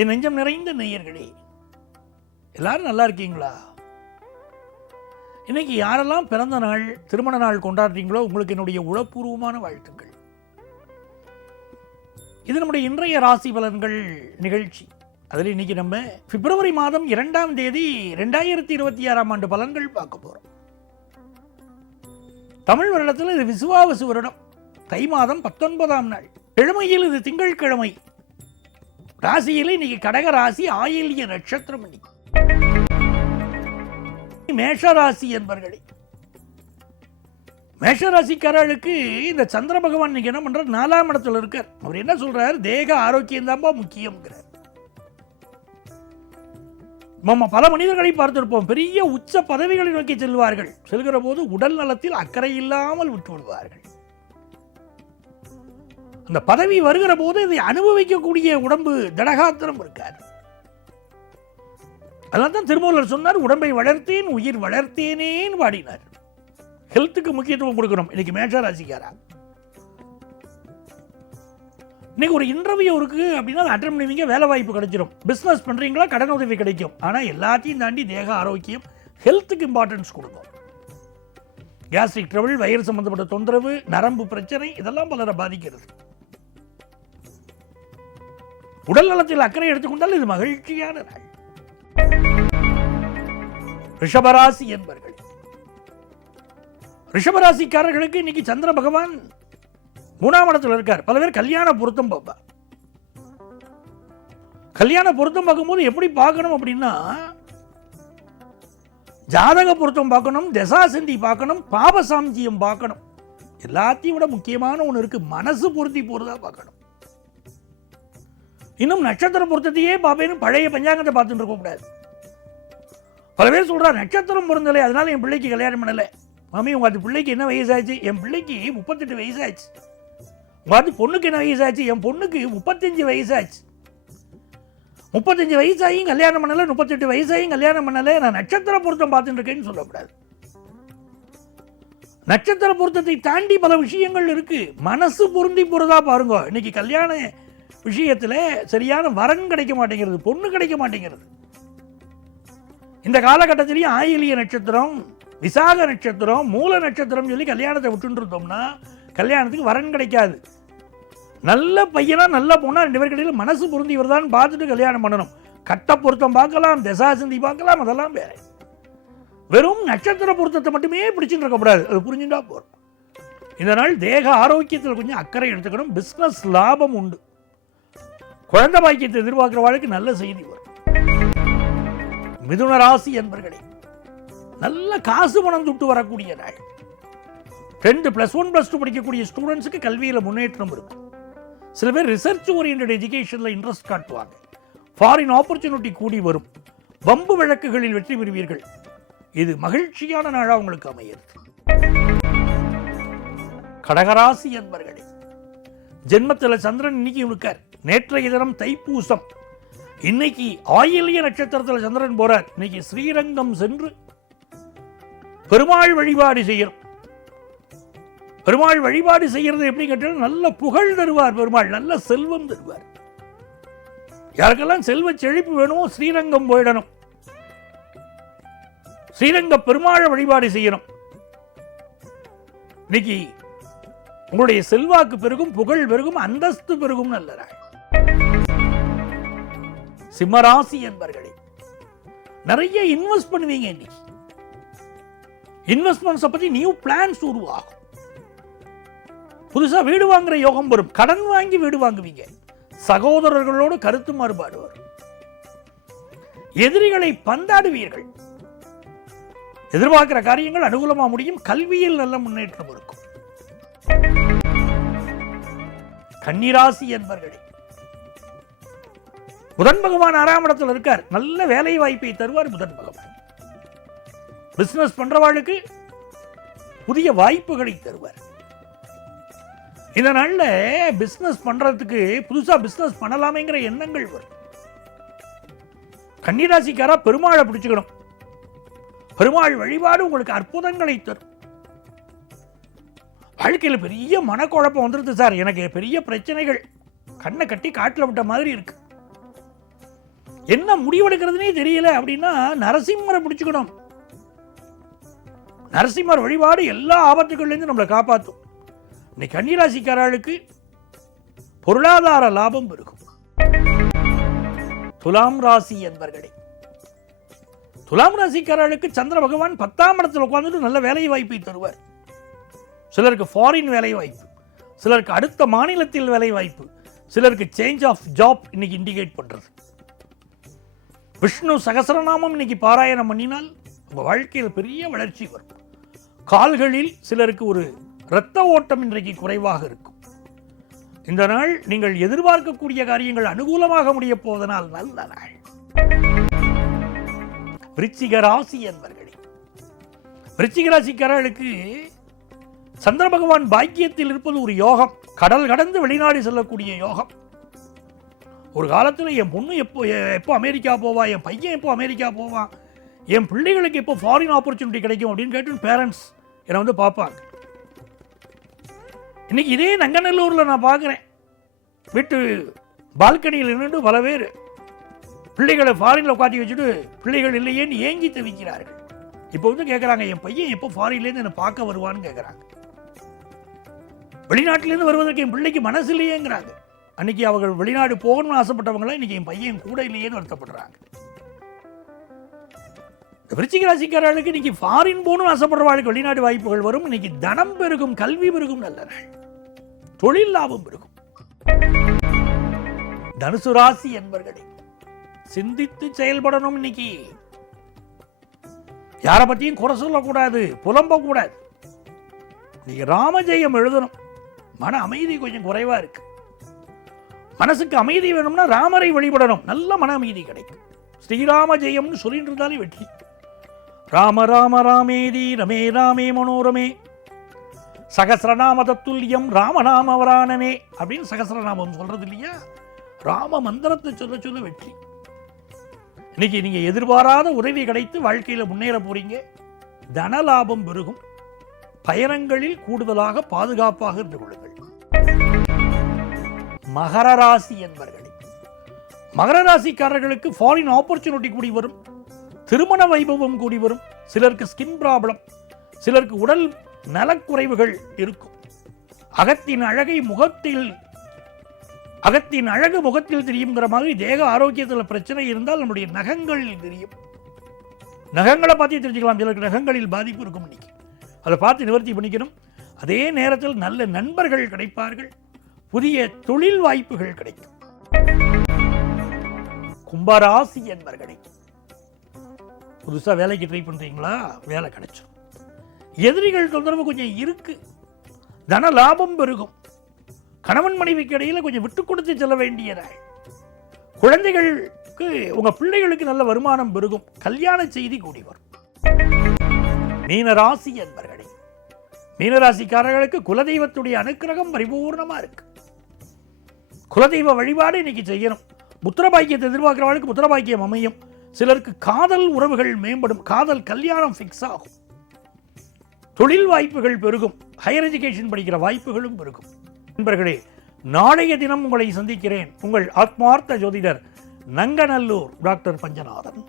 என் நெஞ்சம் நிறைந்த நேயர்களே எல்லாரும் நல்லா இருக்கீங்களா? இன்னைக்கு யாரெல்லாம் பிறந்த நாள் திருமண நாள் கொண்டாடுறீங்களோ உங்களுக்கு என்னுடைய உளப்பூர்வமான வாழ்த்துக்கள். இது நம்முடைய இன்றைய ராசி பலன்கள் நிகழ்ச்சி. அதில் இன்னைக்கு நம்ம பிப்ரவரி மாதம் இரண்டாம் தேதி ரெண்டாயிரத்தி இருபத்தி ஆறாம் ஆண்டு பலன்கள் பார்க்க போகிறோம் தமிழ் வருடத்தில் இது விசுவாவசு வருடம். தை மாதம் பத்தொன்பதாம் நாள். கிழமையில் இது திங்கட்கிழமை ராசியில் இன்னைக்கு கடக ராசி ஆயில்ய நட்சத்திரம் இன்னைக்கு. மேஷ ராசி என்பர்களே. மேஷராசிக்காரர்களுக்கு இந்த சந்திர பகவான் இன்னைக்கு என்ன பண்ணுறார் நாலாம் இடத்துல இருக்கார். அவர் என்ன சொல்கிறார் தேக ஆரோக்கியம் தான்பா முக்கியம்ங்கிறார். நம்ம பல மனிதர்களை பார்த்திருப்போம். பெரிய உச்ச பதவிகளை நோக்கி செல்வார்கள். செல்கிற போது உடல் நலத்தில் அக்கறை இல்லாமல் விட்டு விடுவார்கள். அந்த பதவி வருகிற போது இதை அனுபவிக்கக்கூடிய உடம்பு தடகாத்திரம் இருக்காது. அதனால தான் திருமூலர் சொன்னார் உடம்பை வளர்த்தேன் உயிர் வளர்த்தேனேன்னு பாடினார். ஹெல்த்துக்கு முக்கியத்துவம் கொடுக்கணும் இன்னைக்கு மேஷ ராசிக்காரா? இன்னைக்கு ஒரு இன்டர்வியூ இருக்கு அப்படின்னா அட்டன் பண்ணுவீங்க வேலை வாய்ப்பு கிடைச்சிடும் பிஸ்னஸ் பண்றீங்களா கடன் உதவி கிடைக்கும். ஆனா எல்லாத்தையும் தாண்டி தேக ஆரோக்கியம் ஹெல்த்துக்கு இம்பார்ட்டன்ஸ் கொடுக்கும். கேஸ்ட்ரிக் ட்ரபிள் வயிறு சம்பந்தப்பட்ட தொந்தரவு நரம்பு பிரச்சனை இதெல்லாம் பலரை பாதிக்கிறது. உடல் நலத்தில் அக்கறை எடுத்துக்கொண்டால் இது மகிழ்ச்சியான நாள். ரிஷபராசி என்பர்கள். ரிஷபராசிக்காரர்களுக்கு இன்னைக்கு சந்திர பகவான் மூணாம் இடத்துல இருக்கார். பல பேர் கல்யாண பொருத்தம் பார்ப்பா. கல்யாண பொருத்தம் பார்க்கும்போது எப்படி பார்க்கணும் அப்படின்னா ஜாதக பொருத்தம் பார்க்கணும் தசாசந்தி பார்க்கணும் பாபசாம்ஜியம் பார்க்கணும். எல்லாத்தையும் விட முக்கியமான ஒன்று இருக்கு. மனசு பொருத்தி போறதா பார்க்கணும். இன்னும் நட்சத்திர பொருத்தத்தையே பார்ப்பேன்னு பழைய பஞ்சாங்கத்தை பார்த்துட்டு இருக்கக்கூடாது பல பேர் சொல்றா நட்சத்திரம் பொருந்தலை அதனால என் பிள்ளைக்கு கல்யாணம் பண்ணலை. மாமி உங்கள் அது பிள்ளைக்கு என்ன வயசாச்சு? என் பிள்ளைக்கு முப்பத்தெட்டு வயசாச்சு. உங்கள் அது பொண்ணுக்கு என்ன வயசாச்சு? என் பொண்ணுக்கு முப்பத்தஞ்சு வயசாச்சு. முப்பத்தஞ்சு வயசாயும் கல்யாணம் பண்ணலை முப்பத்தெட்டு வயசாயும் கல்யாணம் பண்ணலை. நான் நட்சத்திர பொருத்தம் பார்த்துட்டு இருக்கேன்னு சொல்லக்கூடாது. நட்சத்திர பொருத்தத்தை தாண்டி பல விஷயங்கள் இருக்குது மனசு பொருந்தி போகிறதா பாருங்க. இன்னைக்கு கல்யாணம் விஷயத்தில் சரியான வரன் கிடைக்க மாட்டேங்கிறது பொண்ணு கிடைக்க மாட்டேங்கிறது. இந்த காலகட்டத்திலையும் ஆயிலிய நட்சத்திரம் விசாக நட்சத்திரம் மூல நட்சத்திரம் சொல்லி கல்யாணத்தை விட்டுட்டு இருந்தோம்னா கல்யாணத்துக்கு வரன் கிடைக்காது. நல்ல பையனா நல்ல பொண்ணா ரெண்டு பேர் கடையில் மனசு பொருந்தி வருதான்னு பார்த்துட்டு கல்யாணம் பண்ணணும். கட்ட பொருத்தம் பார்க்கலாம் தசாசந்தி பார்க்கலாம் அதெல்லாம் வேற. வெறும் நட்சத்திர பொருத்தத்தை மட்டுமே பிடிச்சுட்டு இருக்கக்கூடாது. அது புரிஞ்சுட்டா போகிறோம் இதனால் தேக ஆரோக்கியத்தில் கொஞ்சம் அக்கறை எடுத்துக்கணும். பிஸ்னஸ் லாபம் உண்டு. குழந்தை பாக்கியத்தை எதிர்பார்க்கிறவாளுக்கு நல்ல செய்தி வரும். மிதுன ராசி என்பர்களே நல்ல காசு பணம் துட்டு வரக்கூடிய நாள். ரெண்டு ப்ளஸ் ஒன் ப்ளஸ் டூ படிக்கக்கூடிய ஸ்டூடெண்ட்ஸுக்கு கல்வியில் முன்னேற்றம் இருக்கும். சில பேர் ரிசர்ச் ஓரியன்ட் எஜுகேஷனில் இன்ட்ரெஸ்ட் காட்டுவாங்க. ஃபாரின் ஆப்பர்ச்சுனிட்டி கூடி வரும். வம்பு வழக்குகளில் வெற்றி பெறுவீர்கள். இது மகிழ்ச்சியான நாளாக உங்களுக்கு அமையிறது. கடகராசி என்பர்களே ஜென்மத்தில் சந்திரன் இன்னைக்கு இருக்கார். நேற்றைய தினம் தைப்பூசம். இன்னைக்கு ஆயிலிய நட்சத்திரத்தில் சந்திரன் போறார். இன்னைக்கு ஸ்ரீரங்கம் சென்று பெருமாள் வழிபாடு செய்யணும். பெருமாள் வழிபாடு செய்யறது எப்படி கேட்டால் நல்ல புகழ் தருவார் பெருமாள் நல்ல செல்வம் தருவார். யாருக்கெல்லாம் செல்வ செழிப்பு வேணுமோ ஸ்ரீரங்கம் போயிடணும். ஸ்ரீரங்க பெருமாளை வழிபாடு செய்யணும். இன்னைக்கு உங்களுடைய செல்வாக்கு பெருகும் புகழ் பெருகும் அந்தஸ்து பெருகும் நல்ல சிம்மராசி என்பர்களே நிறைய இன்வெஸ்ட் பண்ணுவீங்க இன்னைக்கு. இன்வெஸ்ட்மெண்ட்ஸை பத்தி நியூ பிளான்ஸ் உருவாகும். புதுசா வீடு வாங்குற யோகம் வரும். கடன் வாங்கி வீடு வாங்குவீங்க. சகோதரர்களோடு கருத்து மாறுபாடு வரும். எதிரிகளை பந்தாடுவீர்கள். எதிர்பார்க்கிற காரியங்கள் அனுகூலமா முடியும். கல்வியில் நல்ல முன்னேற்றம் இருக்கும். கன்னிராசி என்பர்களே புதன் பகவான் ஆறாம் இடத்துல இருக்கார். நல்ல வேலை வாய்ப்பை தருவார் புதன் பகவான். பிசினஸ் பண்றவாளுக்கு புதிய வாய்ப்புகளை தருவார். இந்த பிசினஸ் பண்றதுக்கு புதுசா பிசினஸ் பண்ணலாமேங்கிற எண்ணங்கள் வரும். கன்னிராசிக்காரா பெருமாளை பிடிச்சுக்கணும். பெருமாள் வழிபாடு உங்களுக்கு அற்புதங்களை தரும். வாழ்க்கையில் பெரிய மனக்குழப்பம் வந்துருது சார். எனக்கு பெரிய பிரச்சனைகள். கண்ணை கட்டி காட்டில் விட்ட மாதிரி இருக்கு. என்ன முடிவெடுக்கிறதுனே தெரியல அப்படின்னா நரசிம்மரை பிடிச்சுக்கணும். நரசிம்மர் வழிபாடு எல்லா ஆபத்துகள்லேருந்து நம்மளை காப்பாற்றும் இன்னைக்கு கன்னிராசிக்காரர்களுக்கு பொருளாதார லாபம் இருக்கும் துலாம் ராசி என்பர்களே. துலாம் ராசிக்காரர்களுக்கு சந்திர பகவான் பத்தாம் இடத்தில் உட்கார்ந்துட்டு நல்ல வேலை வாய்ப்பை தருவார். சிலருக்கு ஃபாரின் வேலை வாய்ப்பு சிலருக்கு அடுத்த மாநிலத்தில் வேலை வாய்ப்பு சிலருக்கு சேஞ்ச் ஆஃப் ஜாப் இன்னைக்கு இண்டிகேட் பண்றது. விஷ்ணு சகசரநாமம் இன்னைக்கு பாராயணம் பண்ணினால் உங்கள் வாழ்க்கையில் பெரிய வளர்ச்சி வரும். கால்களில் சிலருக்கு ஒரு இரத்த ஓட்டம் இன்றைக்கு குறைவாக இருக்கும். இந்த நாள் நீங்கள் எதிர்பார்க்கக்கூடிய காரியங்கள் அனுகூலமாக முடியப் போவதனால் நல்ல நாள். விருச்சிக ராசி என்பர்களே விருச்சிக ராசிக்காரர்களுக்கு சந்திர பகவான் பாக்கியத்தில் இருப்பது ஒரு யோகம். கடல் கடந்து வெளிநாடு செல்லக்கூடிய யோகம். ஒரு காலத்தில் என் பொண்ணு எப்போ எப்போ அமெரிக்கா போவா என் பையன் எப்போ அமெரிக்கா போவான் என் பிள்ளைகளுக்கு எப்போ ஃபாரின் ஆப்பர்ச்சுனிட்டி கிடைக்கும் அப்படின்னு கேட்டு பேரண்ட்ஸ் என்னை வந்து பார்ப்பாங்க. இன்னைக்கு இதே நங்கநல்லூரில் நான் பார்க்குறேன். வீட்டு பால்கனியில் நின்று பல பேர் பிள்ளைகளை ஃபாரினில் உட்காந்து வச்சுட்டு பிள்ளைகள் இல்லையேன்னு ஏங்கி தவிக்கிறார்கள் இப்போ வந்து கேட்குறாங்க என் பையன் எப்போ ஃபாரின்லேருந்து என்னை பார்க்க வருவான்னு கேட்குறாங்க வெளிநாட்டிலேருந்து வருவதற்கு என் பிள்ளைக்கு மனசு இல்லையேங்கிறாங்க. அன்னைக்கு அவர்கள் வெளிநாடு போகணும்னு ஆசைப்பட்டவங்களாம் இன்னைக்கு என் பையன் கூட இல்லையேன்னு வருத்தப்படுறாங்க. விருச்சிக ராசிக்காரர்களுக்கு இன்னைக்கு ஃபாரின் போகணும்னு ஆசைப்படுறவாளுக்கு வெளிநாடு வாய்ப்புகள் வரும். இன்னைக்கு தனம் பெருகும் கல்வி பெருகும் நல்ல நாள் தொழில் லாபம் பெருகும். தனுசு ராசி என்பர்களே சிந்தித்து செயல்படணும் இன்னைக்கு. யாரை பத்தியும் குறை சொல்லக்கூடாது புலம்ப கூடாது நீங்க ராமஜெயம் எழுதணும். மன அமைதி கொஞ்சம் குறைவாக இருக்கு. மனசுக்கு அமைதி வேணும்னா ராமரை வழிபடணும். நல்ல மன அமைதி கிடைக்கும். ஸ்ரீராம ஜெயம்னு சொல்லிட்டு இருந்தாலே வெற்றி. ராம ராம ராமேதி ரமே ராமே மனோரமே. சகசிரநாம தத்துல்யம் ராமநாமவராணனே அப்படின்னு சகசிரநாமம் சொல்றது இல்லையா? ராம மந்திரத்தை சொல்ல சொல்ல வெற்றி. இன்னைக்கு நீங்க எதிர்பாராத உதவி கிடைத்து வாழ்க்கையில் முன்னேற போறீங்க. தன லாபம் பெருகும். பயணங்களில் கூடுதலாக பாதுகாப்பாக இருந்து கொள்ளுங்கள். மகர ராசி என்பர்களே மகர ராசிக்காரர்களுக்கு ஃபாரின் ஆப்பர்ச்சுனிட்டி கூடி வரும் திருமண வைபவம் கூடி வரும் சிலருக்கு ஸ்கின் ப்ராப்ளம் சிலருக்கு உடல் நலக்குறைவுகள் இருக்கும். அகத்தின் அழகை முகத்தில் அகத்தின் அழகு முகத்தில் தெரியுங்கிற மாதிரி தேக ஆரோக்கியத்தில் பிரச்சனை இருந்தால் நம்முடைய நகங்களில் தெரியும். நகங்களை பார்த்து தெரிஞ்சுக்கலாம் சிலருக்கு நகங்களில் பாதிப்பு இருக்கும் இன்னைக்கு. அதை பார்த்து நிவர்த்தி பண்ணிக்கணும். அதே நேரத்தில் நல்ல நண்பர்கள் கிடைப்பார்கள். புதிய தொழில் வாய்ப்புகள் கிடைக்கும். கும்பராசி என்பர்களே புதுசா வேலைக்கு ட்ரை பண்றீங்களா? வேலை கிடைச்சிடும் எதிரிகள் தொந்தரவு கொஞ்சம் இருக்கு. தன லாபம் பெருகும். கணவன் மனைவிக்கு இடையில கொஞ்சம் விட்டு கொடுத்து செல்ல வேண்டியதாய். குழந்தைகளுக்கு உங்க பிள்ளைகளுக்கு நல்ல வருமானம் பெருகும். கல்யாண செய்தி கூடி வரும். மீனராசி என்பர்களே. மீனராசிக்காரர்களுக்கு குலதெய்வத்துடைய அனுக்கிரகம் பரிபூர்ணமாக இருக்கு. குலதெய்வ வழிபாடு இன்னைக்கு செய்யணும். முத்திரபாக்கியத்தை எதிர்பார்க்கிறவர்களுக்கு முத்திரபாக்கியம் அமையும். சிலருக்கு காதல் உறவுகள் மேம்படும். காதல் கல்யாணம் ஃபிக்ஸ் ஆகும். தொழில் வாய்ப்புகள் பெருகும். ஹையர் எஜுகேஷன் படிக்கிற வாய்ப்புகளும் பெருகும். நண்பர்களே நாளைய தினம் உங்களை சந்திக்கிறேன். உங்கள் ஆத்மார்த்த ஜோதிடர் நங்கநல்லூர் டாக்டர் பஞ்சநாதன்.